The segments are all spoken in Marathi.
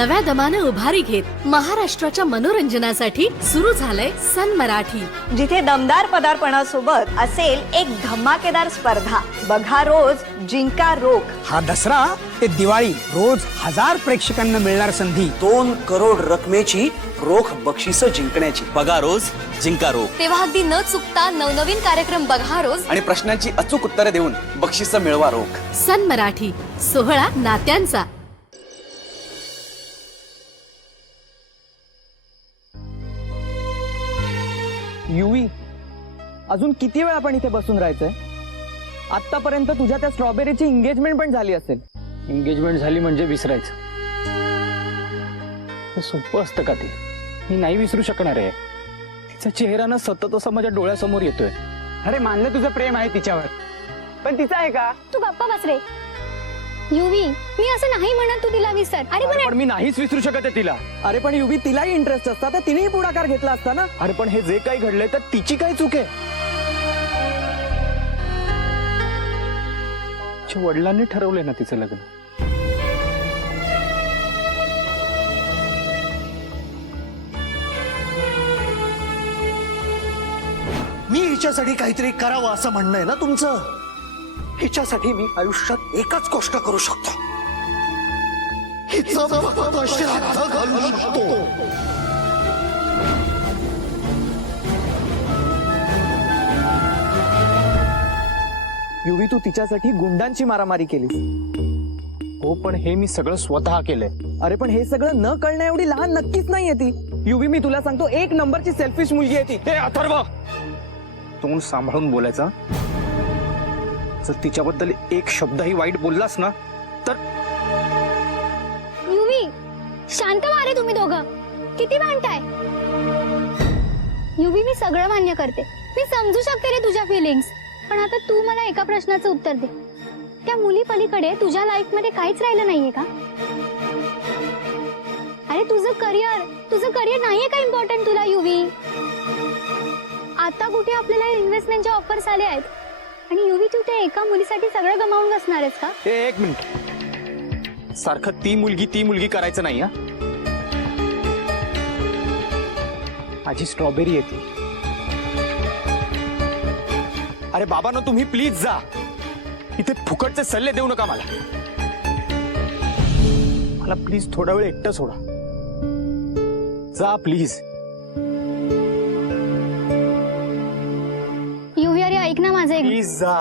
नव्या दमानं उभारी घेत महाराष्ट्राच्या मनोरंजनासाठी सुरू झालंय सन मराठी, जिथे दमदार पदार्पणासोबत असेल एक धमाकेदार स्पर्धा. बघा रोज जिंका रोख. हा दसरा ते दिवाळी रोज 1000 प्रेक्षकांना मिळणार संधी. 2 करोड रकमेची रोख बक्षिसं जिंकण्याची. बघा रोज जिंका रोख. तेव्हा अगदी न चुकता नवनवीन कार्यक्रम बघा रोज आणि प्रश्नांची अचूक उत्तरे देऊन बक्षिसं मिळवा रोख. सन मराठी, सोहळा नात्यांचा. युवी, अजून किती वेळ आपण इथे बसून राहायचंय? आतापर्यंत तुझ्या त्या स्ट्रॉबेरीची एंगेजमेंट पण झाली असेल. एंगेजमेंट झाली म्हणजे विसरायचं, हे सोपं असतं का? ते मी नाही विसरू शकणार आहे. तिचा चेहरा ना सतत असा माझ्या डोळ्यासमोर येतोय. अरे मानलं तुझं प्रेम आहे तिच्यावर, पण तिचं आहे का? तू गप्पा बस रे. युवी, मी असं नाही म्हणत तू तिला विसर. अरे पण मी नाहीच विसरू शकत आहे तिला. अरे पण युवी, तिलाही इंटरेस्ट असता तर तिनेही पुढाकार घेतला असता ना. अरे पण हे जे काही घडलंय तर तिची काय चूक आहे? तिच्या वडिलांनी ठरवलंय ना तिचं लग्न. मी हिच्यासाठी काहीतरी करावं असं म्हणणं आहे ना तुमचं? हिच्यासाठी मी आयुष्यात एकच गोष्ट करू शकतो, हिचं फक्त श्राद्ध घालू शकतो. युवी, तू तिच्यासाठी गुंडांची मारामारी केलीस. हो, पण हे मी सगळं स्वतः केलंय. अरे पण हे सगळं न कळण्या एवढी लहान नक्कीच नाहीये ती. युवी, मी तुला सांगतो, 1 नंबरची सेल्फिश मुलगी आहे ती. हे अथर्व, तोंड सांभाळून बोलायचा. जर तिच्याबद्दल एक शब्दही वाईट बोललास ना तर. युवी, शांत व्हा रे तुम्ही दोघं. किती भांडताय? युवी, मी सगळं मान्य करते, मी समजू शकते रे तुझ्या फिलिंग्स. पण आता तू मला एका प्रश्नाचं उत्तर दे. त्या मुली पलीकडे तुझ्या लाईफ मध्ये काहीच राहिलं नाहीये का? अरे तुझं करिअर नाहीये का इम्पॉर्टंट तुला युवी? आता कुठे आपल्याला इन्व्हेस्टमेंटच्या ऑफर्स आले आहेत आणि युवी, तू त्या एका मुलीसाठी सगळं गमावून बसणार आहेस का? हे 1 मिनिट, सारखं ती मुलगी करायचं नाही. हा, माझी स्ट्रॉबेरी आहे ती. अरे बाबांनो, तुम्ही प्लीज जा. इथे फुकटचे सल्ले देऊ नका मला. मला प्लीज थोडा वेळ एकटं सोडा. जा प्लीज. युवी, अरे ऐक ना माझं एक. प्लीज जा.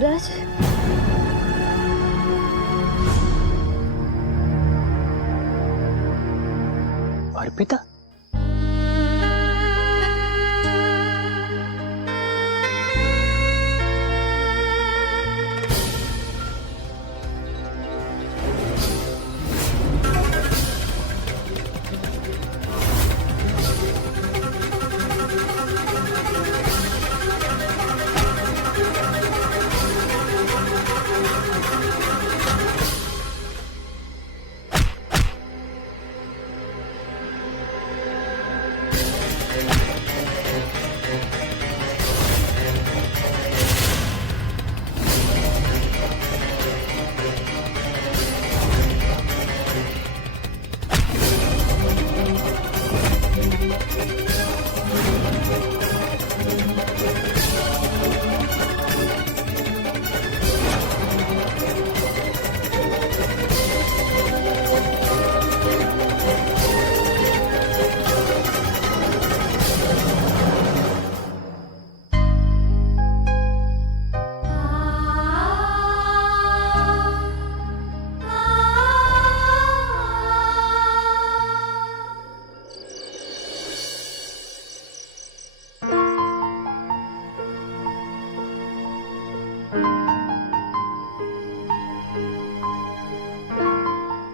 युवराज, अर्पिता,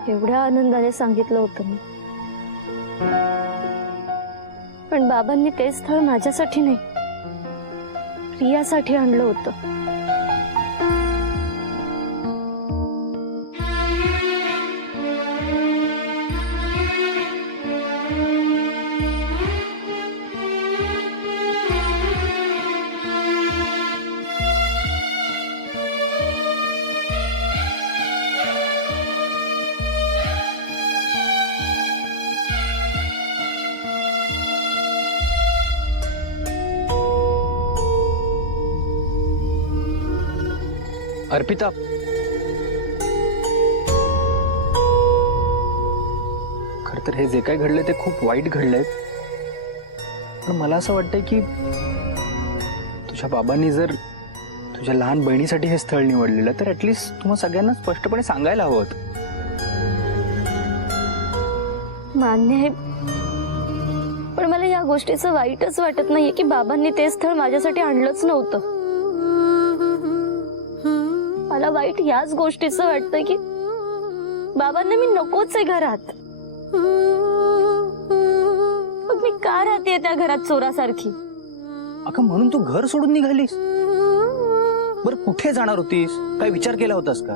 एवढ्या आनंदाने सांगितलं होतं मी, पण बाबांनी ते स्थळ माझ्यासाठी नाही, प्रियासाठी आणलं होतं. अर्पिता, खर तर हे जे काय घडलंय ते खूप वाईट घडलंय, पण मला असं वाटतंय की तुझ्या बाबांनी जर तुझ्या लहान बहिणीसाठी हे स्थळ निवडलेलं तर ऍटलिस्ट तुम्हा सगळ्यांना स्पष्टपणे सांगायला हवं होतं. मान्य आहे, पण मला या गोष्टीचं वाईटच वाटत नाहीये की बाबांनी ते स्थळ माझ्यासाठी आणलंच नव्हतं. मला वाईट याच गोष्टीचं वाटतंय की बाबांना मी नकोच आहे घरात. मग मी का राहते त्या घरात चोरासारखी? अगं म्हणून तू घर सोडून निघालीस? बरं कुठे जाणार होतीस? काय विचार केला होतास का?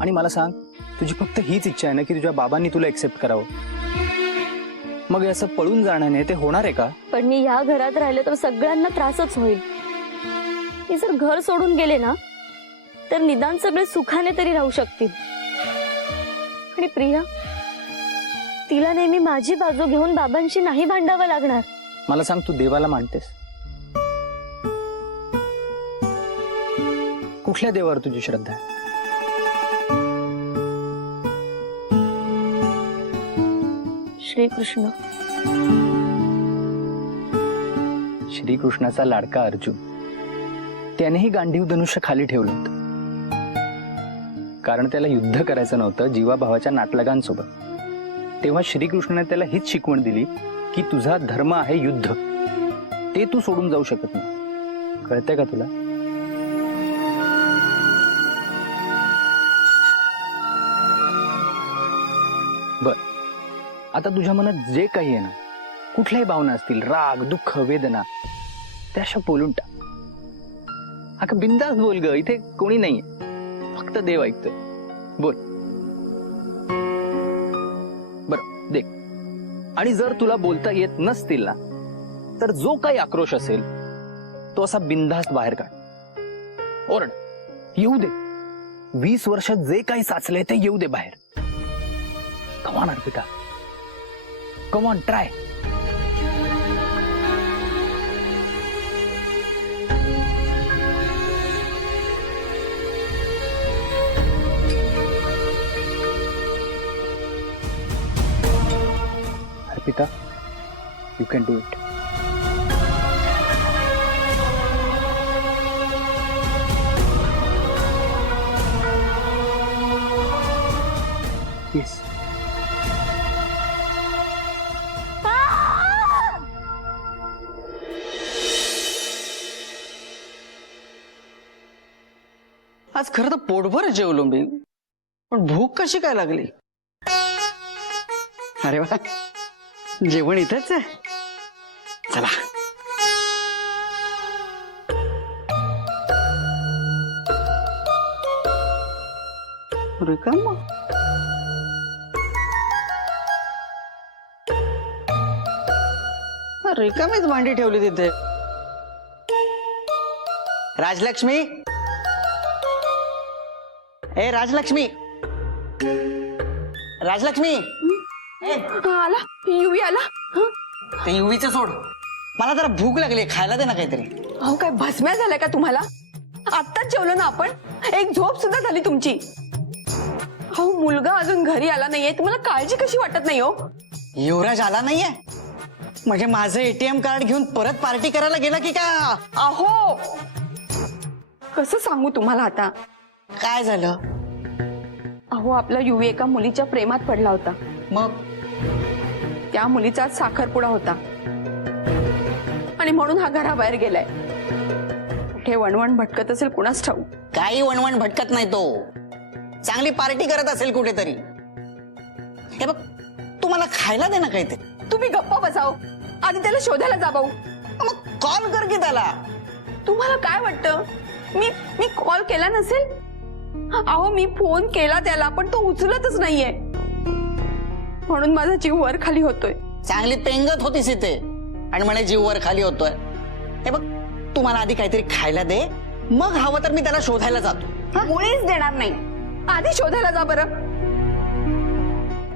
आणि मला सांग, तुझी फक्त हीच इच्छा आहे ना की तुझ्या बाबांनी तुला एक्सेप्ट करावं? मग असं पळून जाण्याने ते होणार आहे का? पण मी या घरात राहिले तर सगळ्यांना त्रासच होईल. मी जर घर सोडून गेले ना तर निदान सगळे सुखाने तरी राहू शकतील. आणि प्रिया, तिला नेहमी माझी बाजू घेऊन बाबांशी नाही भांडावं लागणार. मला सांग, तू देवाला मानतेस? कुठल्या देवावर तुझी श्रद्धा आहे? श्रीकृष्ण. श्रीकृष्णाचा लाडका अर्जुन, त्यानेही गांडीव धनुष्य खाली ठेवलं होतं, कारण त्याला युद्ध करायचं नव्हतं जीवाभावाच्या नाटलगांसोबत. तेव्हा श्रीकृष्णाने त्याला हीच शिकवण दिली की तुझा धर्म आहे युद्ध, ते तू सोडून जाऊ शकत नाही. कळतंय का तुला? बर, आता तुझ्या मनात जे काही आहे ना, कुठल्याही भावना असतील, राग, दुःख, वेदना, त्या अशा बोलून टाक. अगं बिंदास बोल ग, इथे कोणी नाहीये, फक्त देव ऐकतोय. बोल. बर देख, आणि जर तुला बोलता येत नसतील ना तर जो काही आक्रोश असेल तो असा बिंदास बाहेर काढ. ओरड, येऊ दे. 20 वर्षात जे काही साचले ते येऊ दे बाहेर. Come on Arpita, come on, try. Arpita, you can do it. Yes. आज खरं तर पोटभर जेवलो मी, पण भूक कशी काय लागली? अरे वा, जेवण इथेच आहे. चला. रिकामा. रिकामीच भांडी ठेवली तिथे. राजलक्ष्मी, ए राजलक्ष्मी, राजलक्ष्मी. आला युवी आला. ते युवीचं सोड, मला जरा भूक लागली, खायला दे ना काहीतरी. अहो काय भस्म्या झालाय का तुम्हाला? आत्ताच जेवलो ना आपण, एक झोप सुद्धा झाली तुमची. अहो मुलगा अजून घरी आला नाहीये, तुम्हाला काळजी कशी वाटत नाही हो? युवराज आला नाहीये म्हणजे माझं एटीएम कार्ड घेऊन परत पार्टी करायला गेला की का? अहो कसं सांगू तुम्हाला आता? काय झालं? अहो आपला युवी एका मुलीच्या प्रेमात पडला होता. मग त्या मुलीचा साखरपुडा होता आणि म्हणून हा घराबाहेर गेलाय. कुठे वणवण भटकत असेल कुणास ठाऊ. काही वणवण भटकत नाही, तो चांगली पार्टी करत असेल कुठेतरी. हे बघ, तू मला खायला दे ना काहीतरी. तुम्ही गप्प बसाव, आधी त्याला शोधायला जा भाऊ. मग कॉल कर की त्याला. तुम्हाला काय वाटतं मी कॉल केला नसेल? अहो मी फोन केला त्याला, पण तो उचलतच नाहीये, म्हणून माझा जीव वर खाली होतोय. चांगली पेंगत होतीस इथे आणि म्हणे जीव वर खाली होतोय. हे बघ, तू मला आधी काहीतरी खायला दे, मग हवं तर मी त्याला शोधायला जातो. मुळीच देणार नाही, आधी शोधायला जा बरं.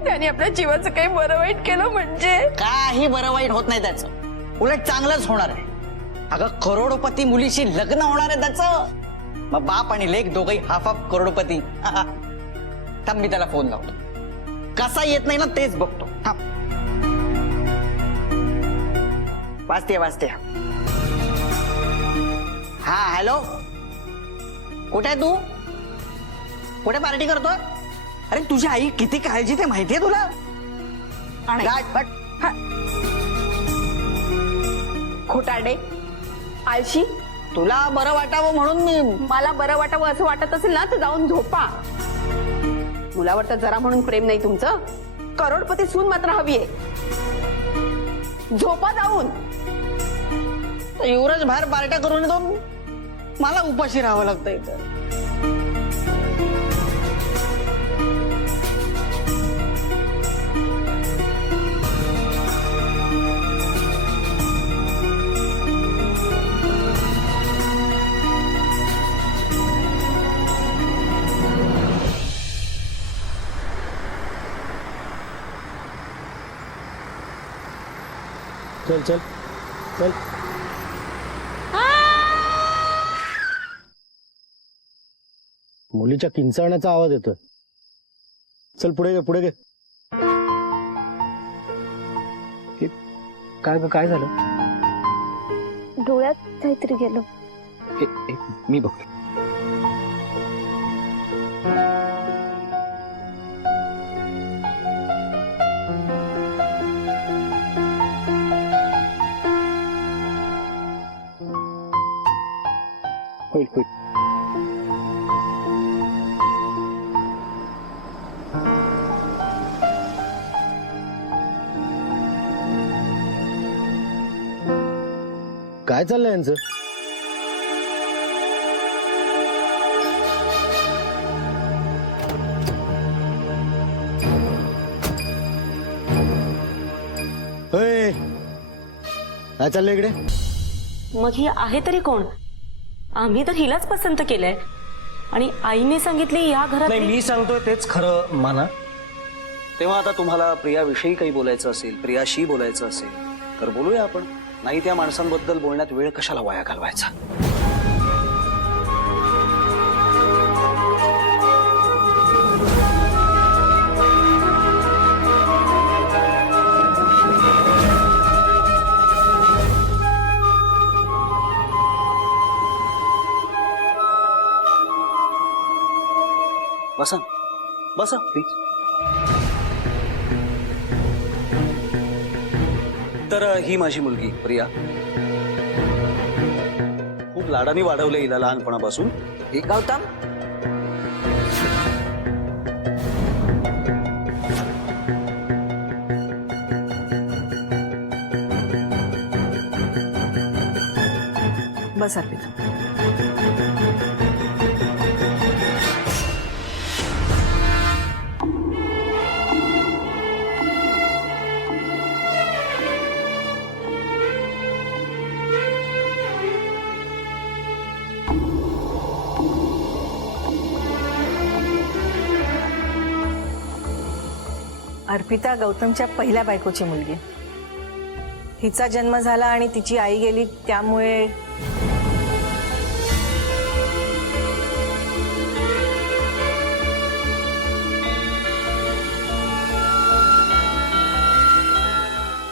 त्याने आपल्या जीवाचं काही बरं वाईट केलं म्हणजे? काही बरं वाईट होत नाही त्याचं, उलट चांगलंच होणार आहे. अगं करोडपती मुलीशी लग्न होणार आहे त्याचं. मग बाप आणि लेक दोघही हाफ हाफ करोडपती. थांब, मी त्याला फोन लावतो. कसा येत नाही ना तेच बघतो. थांब. वाजते. हा हॅलो, कुठे आहे तू? कुठे पार्टी करतोय? अरे तुझी आई किती काळजी ते माहितीये तुला? खोटारडे, आळशी. तुला बरं वाटावं म्हणून मी. मला बरं वाटावं असं वाटत असेल ना तर जाऊन झोपा. मुलावर तर जरा म्हणून प्रेम नाही तुमचं. करोडपती सून मात्र हवी आहे. झोपा जाऊन. युवराज बाहेर पार्ट्या करून येतो, मला उपाशी राहावं लागतं इथं. चल चल चल. मुलीच्या किंचाळण्याचा आवाज येतोय. चल पुढे घे. काय झालं? डोळ्यात काहीतरी गेलं. मी बघतो. होईल. काय चाललंय यांचं? काय चाललंय इकडे? मग ही आहे तरी कोण? आम्ही तर हिलाच पसंत केलंय आणि आईने सांगितले या घरात. नाही, मी सांगतोय तेच खरं माना. तेव्हा आता तुम्हाला प्रियाविषयी काही बोलायचं असेल, प्रियाशी बोलायचं असेल तर बोलूया आपण. नाही त्या माणसांबद्दल बोलण्यात वेळ कशाला वाया घालवायचा. बसा प्लीज. तर ही माझी मुलगी प्रिया. खूप लाडाने वाढवले हिला लहानपणापासून. गौतम बस अर्पिता. अर्पिता गौतमच्या पहिल्या बायकोची मुलगी. हिचा जन्म झाला आणि तिची आई गेली, त्यामुळे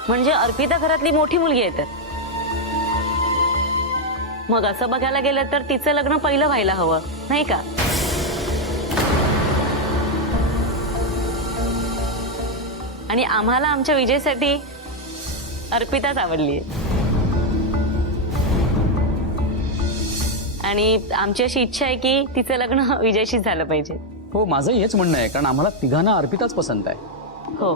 म्हणजे अर्पिता घरातली मोठी मुलगी आहे तर. मग असं बघायला गेलं तर तिचं लग्न पहिलं व्हायला हवं नाही का? आणि आम्हाला आमच्या विजयसाठी अर्पिताच आवडली. आणि आमची अशी इच्छा आहे की तिचं लग्न विजयशीच झालं पाहिजे. हो, माझंही हेच म्हणणं आहे, कारण आम्हाला तिघांना अर्पिताच पसंत आहे. हो.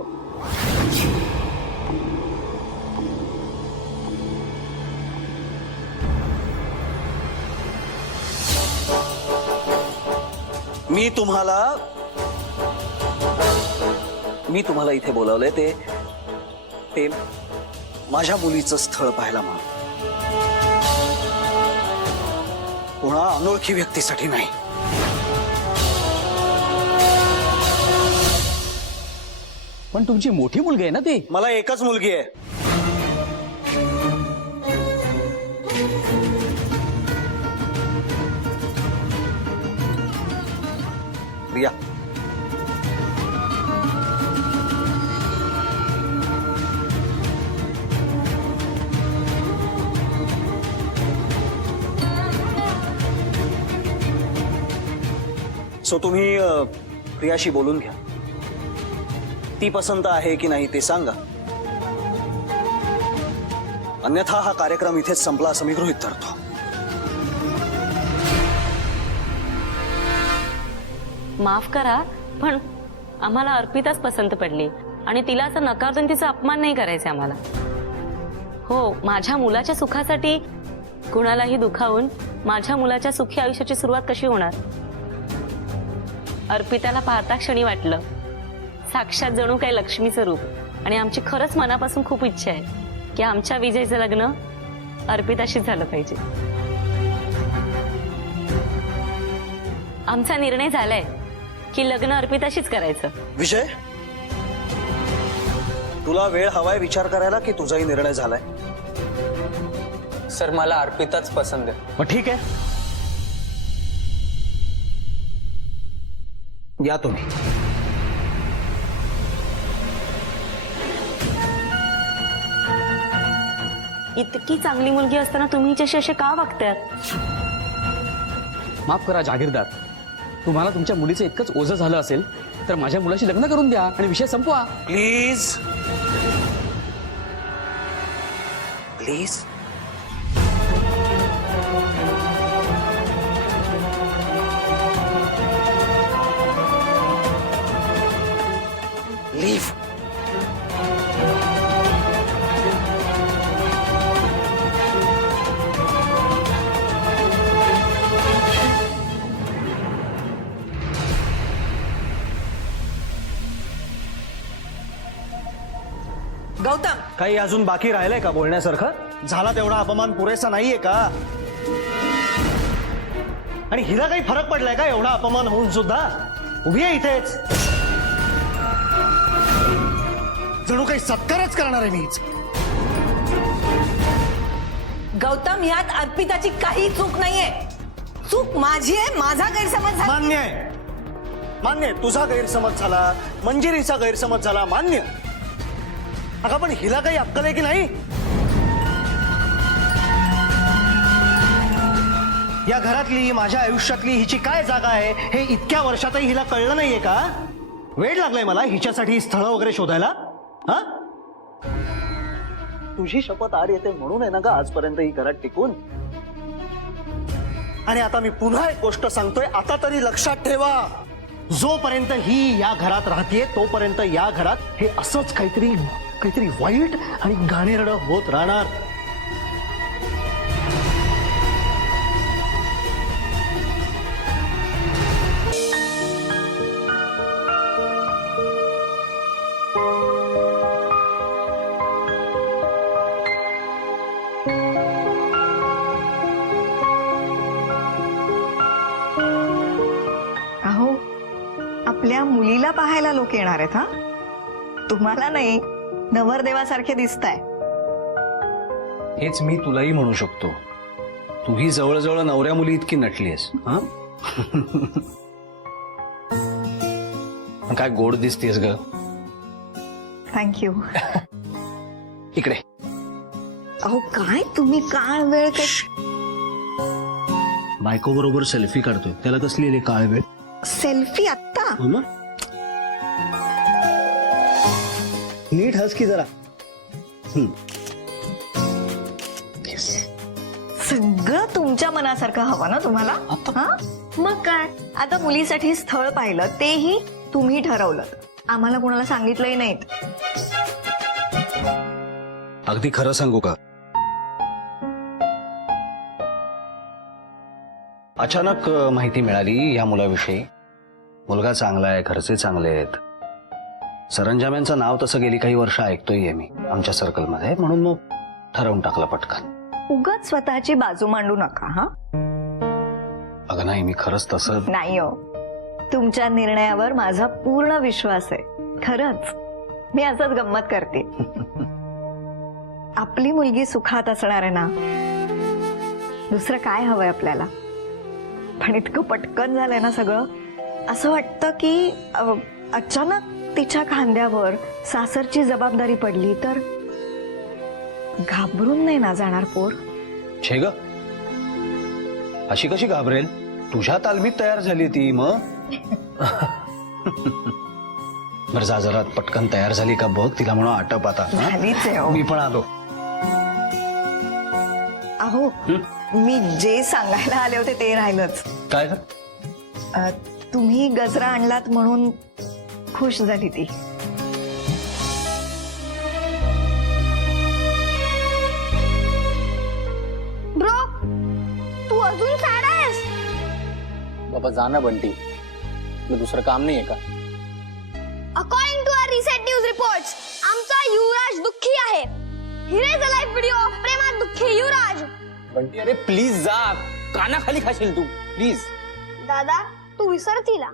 मी तुम्हाला इथे बोलावलंय ते माझ्या मुलीचं स्थळ पाहायला म्हणून. कोणा अनोळखी व्यक्तीसाठी नाही. पण तुमची मोठी मुलगी आहे ना ती. मला एकच मुलगी आहे. प्रिया. सो तुम्ही प्रियाशी बोलून घ्या. ती पसंत आहे की नाही ते सांगा. अन्यथा हा कार्यक्रम इथेच संपला असं मी गृहीत धरतो. माफ करा, पण आम्हाला अर्पिताच पसंत पडली आणि तिला असं नकारून तिचा अपमान नाही करायचा आम्हाला. हो, माझ्या मुलाच्या सुखासाठी कुणालाही दुखावून माझ्या मुलाच्या सुखी आयुष्याची सुरुवात कशी होणार? अर्पिताला पाहता क्षणी वाटलं साक्षात जणू काही लक्ष्मीचं रूप. आणि आमची खरंच मनापासून खूप इच्छा आहे की आमच्या विजयचं लग्न अर्पिताशीच झालं पाहिजे. आमचा निर्णय झालाय की लग्न अर्पिताशीच करायचं. विजय, तुला वेळ हवाय विचार करायला की तुझाही निर्णय झालाय? सर, मला अर्पिताच पसंत आहे. मग ठीक आहे, या तुम्ही. इतकी चांगली मुलगी असताना तुम्ही हिच्याशी असे का वागताय? माफ करा जागीरदार, तुम्हाला तुमच्या मुलीचं इतकंच ओझं झालं असेल तर माझ्या मुलाशी लग्न करून द्या आणि विषय संपवा. Please please. लीव. गौतम, काही अजून बाकी राहिलंय का बोलण्यासारखं? झाला तेवढा अपमान पुरेसा नाहीये का? आणि हिला काही फरक पडलाय का एवढा अपमान होऊन सुद्धा? उभी आहे इथेच, जणू काही सत्कारच करणार आहे मीच. गौतम, यात अर्पिताची काही चूक नाहीये. चूक माझी आहे, माझा गैरसमज झाला. मान्य आहे, मान्य आहे. तुझा गैरसमज झाला, मंजिरीचा गैरसमज झाला, मान्य. अगं पण हिला काही अक्कल आहे की नाही? या घरातली, माझ्या आयुष्यातली हिची काय जागा आहे हे इतक्या वर्षातही हिला कळलं नाहीये का? वेळ लागलाय मला हिच्यासाठी स्थळं वगैरे शोधायला. हा, तुझी शपथ आड येते म्हणून आहे ना ग आजपर्यंत ही घरात टिकून. आणि आता मी पुन्हा एक गोष्ट सांगतोय, आता तरी लक्षात ठेवा, जोपर्यंत ही या घरात राहतीये तोपर्यंत या घरात हे असंच काहीतरी वाईट आणि घाणेरडं होत राहणार. अहो, आपल्या मुलीला पाहायला लोक येणार आहेत. हा, तुम्हाला नाही, नवरदेवासारखे दिसताय. हेच मी तुलाही म्हणू शकतो. तूही जवळजवळ नवऱ्या मुली इतकी नटलीस. हा काय गोड दिसतेस ग. थँक्यू. इकडे अहो काय तुम्ही काळ वेळ बायको बरोबर सेल्फी काढतोय, त्याला कसली काळ वेळ. सेल्फी आत्ता? नीट हस की जरा. सगळं तुमच्या मनासारखं हवं ना तुम्हाला? हा? मग काय, आता मुलीसाठी स्थळ पाहिलं, तेही तुम्ही ठरवलं, आम्हाला कोणाला सांगितलंही नाहीत. अगदी खरं सांगू का, अचानक माहिती मिळाली या मुलाविषयी. मुलगा चांगला आहे, घरचे चांगले आहेत. सरंजाम्यांचं नाव तसं गेली काही वर्ष ऐकतोय मी आमच्या सर्कलमध्ये, म्हणून मग ठरवून टाकलं पटकन. उगाच स्वतःची बाजू मांडू नका. हा, अगं नाही, मी खरंच तसं नाही हो, तुमच्या निर्णयावर माझा पूर्ण विश्वास आहे. खरंच मी असंच गंमत करते. आपली मुलगी सुखात असणार आहे ना, दुसरं काय हवंय आपल्याला. पण इतकं पटकन झालंय ना सगळं, असं वाटतं की अचानक तिच्या खांद्यावर सासरची जबाबदारी पडली तर घाबरून नाही ना जाणार पोर. छे ग, अशी कशी घाबरेल, तुझ्या तालमीत तयार झाली ती. मग बरं जा जरा पटकन तयार झाली का बघ, तिला म्हणून आटप आता. झालीच आहे हो. मी पण आलो. अहो, मी जे सांगायला आले होते ते राहिलंच. काय तुम्ही गजरा आणलात म्हणून खुश झाली ती. ब्रो, तू अजून सॅड आहेस? बाबा जा ना बंटी, तुला दुसरं काम नाहीये का? According to our recent news reports, आमचा युवराज दुःखी आहे. हिरेचा लाईव्ह व्हिडिओ, प्रेमात दुःखी युवराज. बंटी अरे प्लीज जा, कानाखाली खाशील तू, प्लीज. दादा, तू विसर तिला.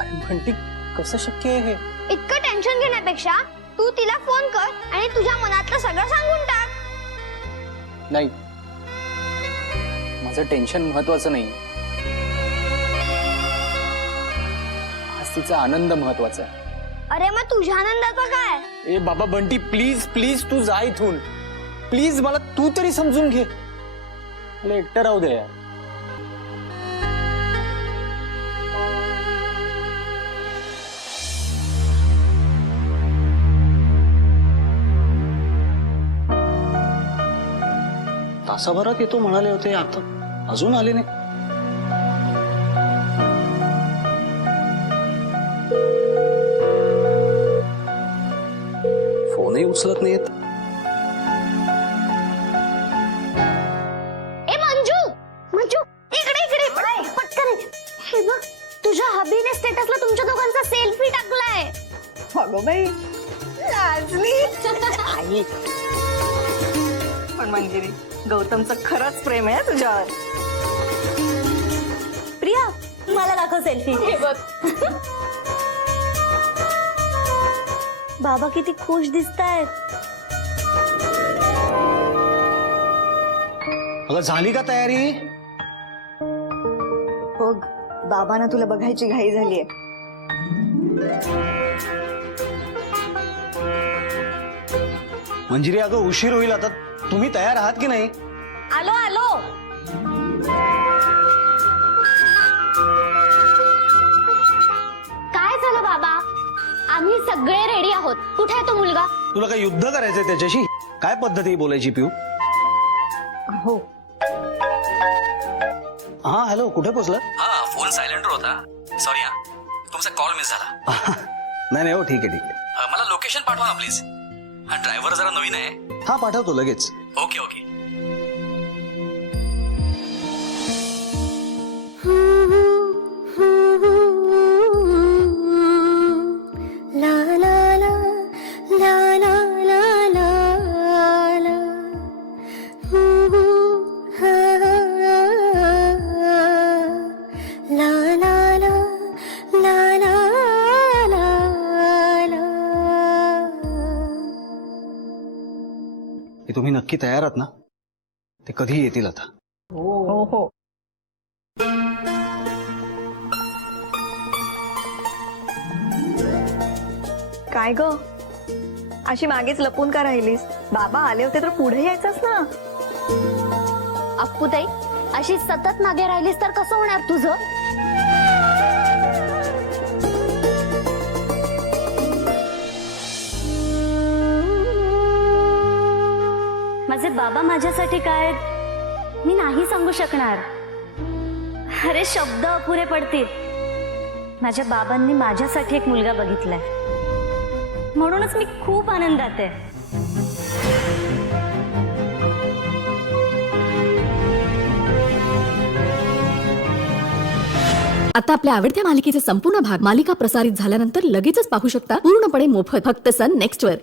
अरे बंटी, कसं शक्य आहे हे? इतकं टेन्शन घेण्यापेक्षा तू तिला फोन कर आणि तुझ्या मनातलं सगळं सांगून टाक. नाही, माझं टेन्शन महत्वाचं नाही, आज तिचा आनंद महत्वाचा आहे. अरे मग तुझ्या आनंदाचं काय? ए बाबा बंटी, प्लीज प्लीज तू जा इथून, प्लीज. मला तू तरी समजून घे, मला एकटं राहू दे यार. तासाभरात येतो म्हणाले होते, आता अजून आले नाही. फोनही उचलत नाहीत. ए मंजू, मंजू इकडे इकडे पटकन. हे बघ, तुझ्या हबीने स्टेटसला तुमच्या दोघांचा सेल्फी टाकलाय. अगो बाई, लाजली. आई, पण मंजिरी, गौतमचं खरंच प्रेम आहे तुझ्यावर. प्रिया, मला दाखव सेल्फी. हे बघ. बाबा किती खुश दिसतायत. अगं झाली का तयारी? बघ, बाबांना तुला बघायची घाई झालीये. मंजिरी अगं उशीर होईल आता, तुम्ही तयार आहात की नाही? आलो आलो. काय झालं बाबा? आम्ही सगळे रेडी आहोत. कुठे आहे तो मुलगा? तुला काय युद्ध करायचंय त्याच्याशी? काय पद्धती बोलायची पिऊ? हो. हा हॅलो, कुठे पोचला? हा फोन सायलेंटवर होता. सॉरी हा, तुमचा कॉल मिस झाला. नाही नाही हो, ठीक आहे ठीक आहे. मला लोकेशन पाठवा ना प्लीज. हा ड्रायव्हर जरा नवीन आहे. हा पाठवतो लगेच. Okay okay. हे तुम्ही नक्की तयार आहात ना? ते कधी येतील आता? हो हो. काय ग, अशी मागेच लपून का राहिलीस? बाबा आले होते तर पुढे यायचंच ना. अप्पूताई, अशी सतत मागे राहिलीस तर कसं होणार तुझं? माझे बाबा माझ्यासाठी काय मी नाही सांगू शकणार. अरे शब्द अपुरे पडतील. माझ्या बाबांनी माझ्यासाठी एक मुलगा बघितलाय, म्हणूनच मी खूप आनंदात आहे. आता आपल्या आवडत्या मालिकेचे संपूर्ण भाग मालिका प्रसारित झाल्यानंतर लगेचच पाहू शकता पूर्णपणे मोफत फक्त सन नेक्स्ट वर.